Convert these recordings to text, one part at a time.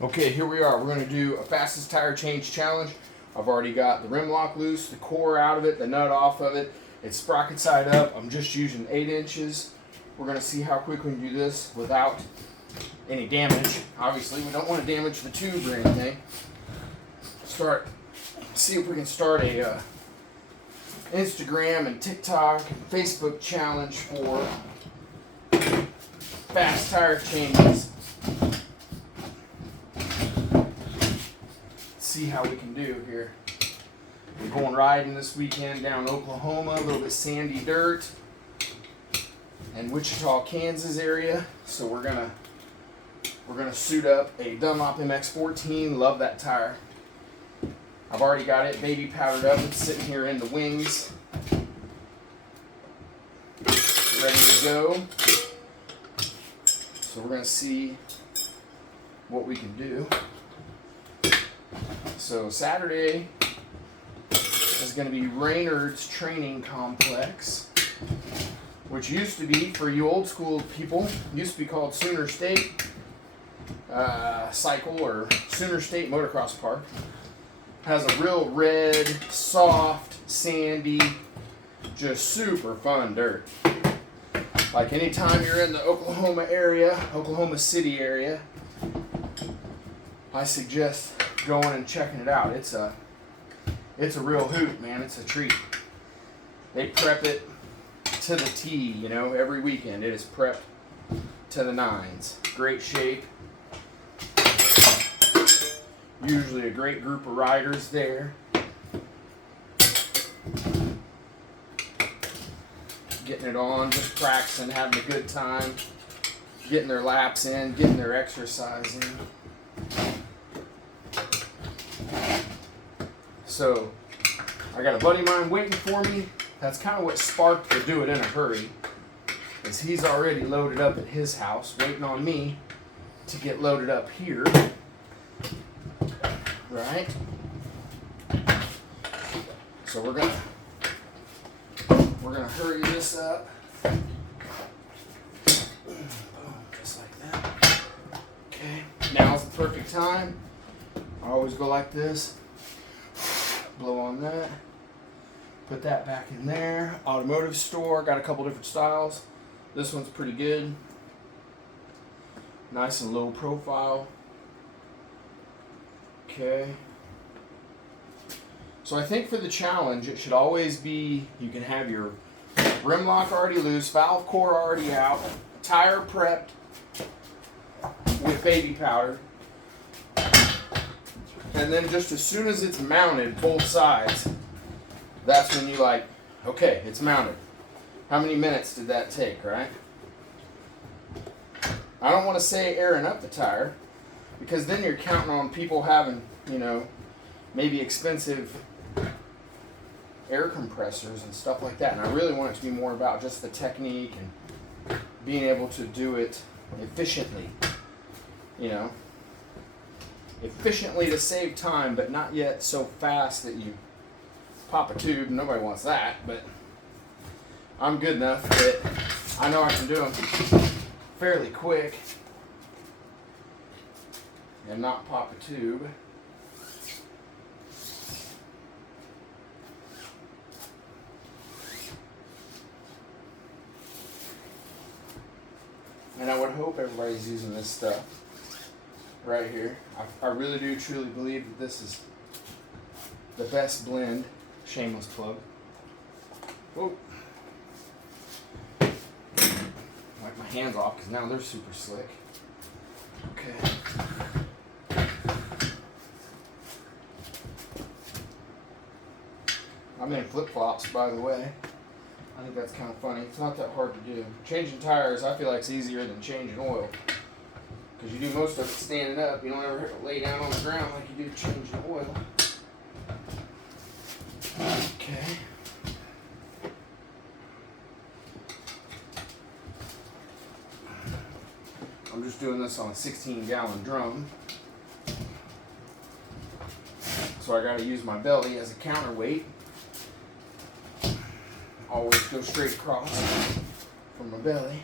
Okay, here we are. We're going to do a fastest tire change challenge. I've already got the rim lock loose, the core out of it, the nut off of it. It's sprocket side up. I'm just using 8 inches. We're going to see how quick we can do this without any damage. Obviously, we don't want to damage the tube or anything. See if we can start a Instagram and TikTok and Facebook challenge for fast tire changes. See how we can do here. We're going riding this weekend down Oklahoma, a little bit sandy dirt, and Wichita, Kansas area. So we're gonna suit up a Dunlop MX-14. Love that tire. I've already got it baby powdered up. It's sitting here in the wings, ready to go. So we're gonna see what we can do. So Saturday is going to be Raynard's Training Complex, which used to be, for you old school people, used to be called Sooner State Cycle or Sooner State Motocross Park. Has a real red, soft, sandy, just super fun dirt. Like anytime you're in the Oklahoma area, Oklahoma City area, I suggest going and checking it out. It's a real hoot, man. It's a treat. They prep it to the T, you know, every weekend. It is prepped to the nines. Great shape. Usually a great group of riders there. Getting it on, just practicing, having a good time, getting their laps in, getting their exercise in. So, I got a buddy of mine waiting for me. That's kind of what sparked the do it in a hurry. Is he's already loaded up at his house, waiting on me to get loaded up here. Right? So we're gonna hurry this up. Just like that. Okay. Now's the perfect time. I always go like this. Blow on that, put that back in there. Automotive store, got a couple different styles. This one's pretty good. Nice and low profile. Okay. So I think for the challenge, it should always be, you can have your rim lock already loose, valve core already out, tire prepped with baby powder. And then just as soon as it's mounted, both sides, that's when you like, okay, it's mounted. How many minutes did that take, right? I don't want to say airing up the tire, because then you're counting on people having, you know, maybe expensive air compressors and stuff like that. And I really want it to be more about just the technique and being able to do it efficiently, you know. Efficiently to save time, but not yet so fast that you pop a tube. Nobody wants that, but I'm good enough that I know I can do them fairly quick and not pop a tube. And I would hope everybody's using this stuff right here. I really do truly believe that this is the best blend. Shameless plug. Oh, wipe my hands off because now they're super slick. Okay. I'm in flip-flops, by the way. I think that's kind of funny. It's not that hard to do. Changing tires, I feel like it's easier than changing oil. Because you do most of it standing up. You don't ever have to lay down on the ground like you do changing oil. Okay. I'm just doing this on a 16-gallon drum. So I got to use my belly as a counterweight. Always go straight across from my belly.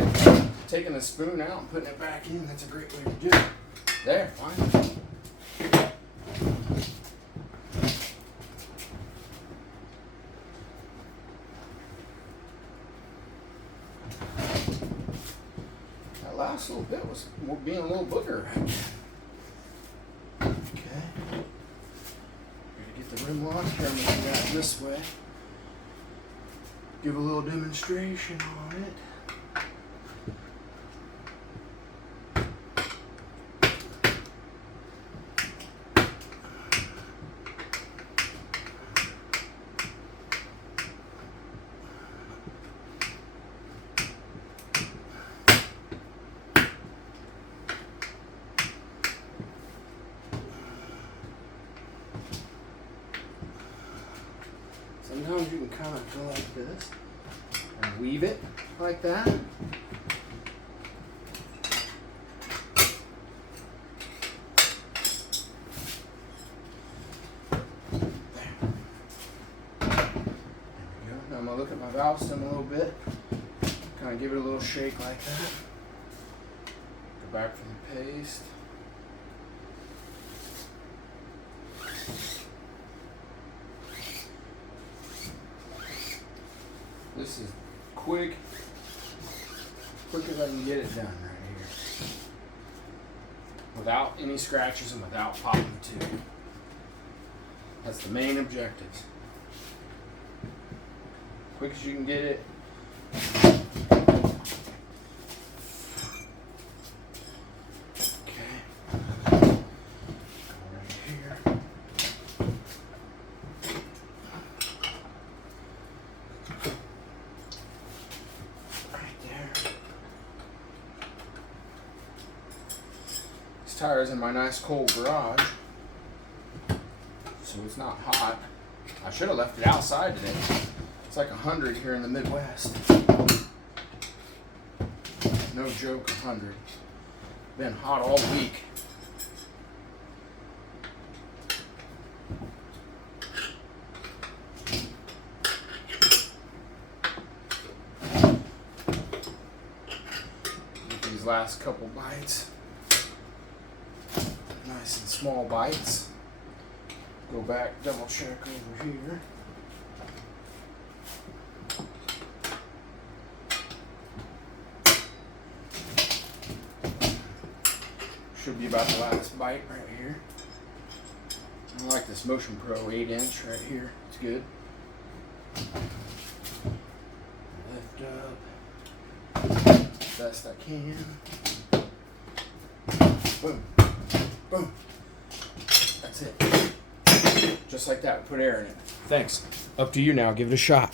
like taking the spoon out and putting it back in. That's a great way to do it. There, fine. That last little bit was being a little booger. Okay. Gonna get the rim lock. Here I'm gonna do that this way. Give a little demonstration on it. Sometimes you can kind of go like this and weave it like that. There we go. Now I'm going to look at my valve stem a little bit. Kind of give it a little shake like that. Go back from the paste. This is quick as I can get it done right here. Without any scratches and without popping the tube. That's the main objective. Quick as you can get it. Tires in my nice cold garage, so it's not hot. I should have left it outside today. It's like 100 here in the Midwest. No joke, 100. Been hot all week. Get these last couple bites. Nice and small bites. Go back, double check over here. Should be about the last bite right here. I like this Motion Pro 8-inch right here. It's good. Lift up best I can. Boom. Boom. That's it. Just like that, put air in it. Thanks. Up to you now. Give it a shot.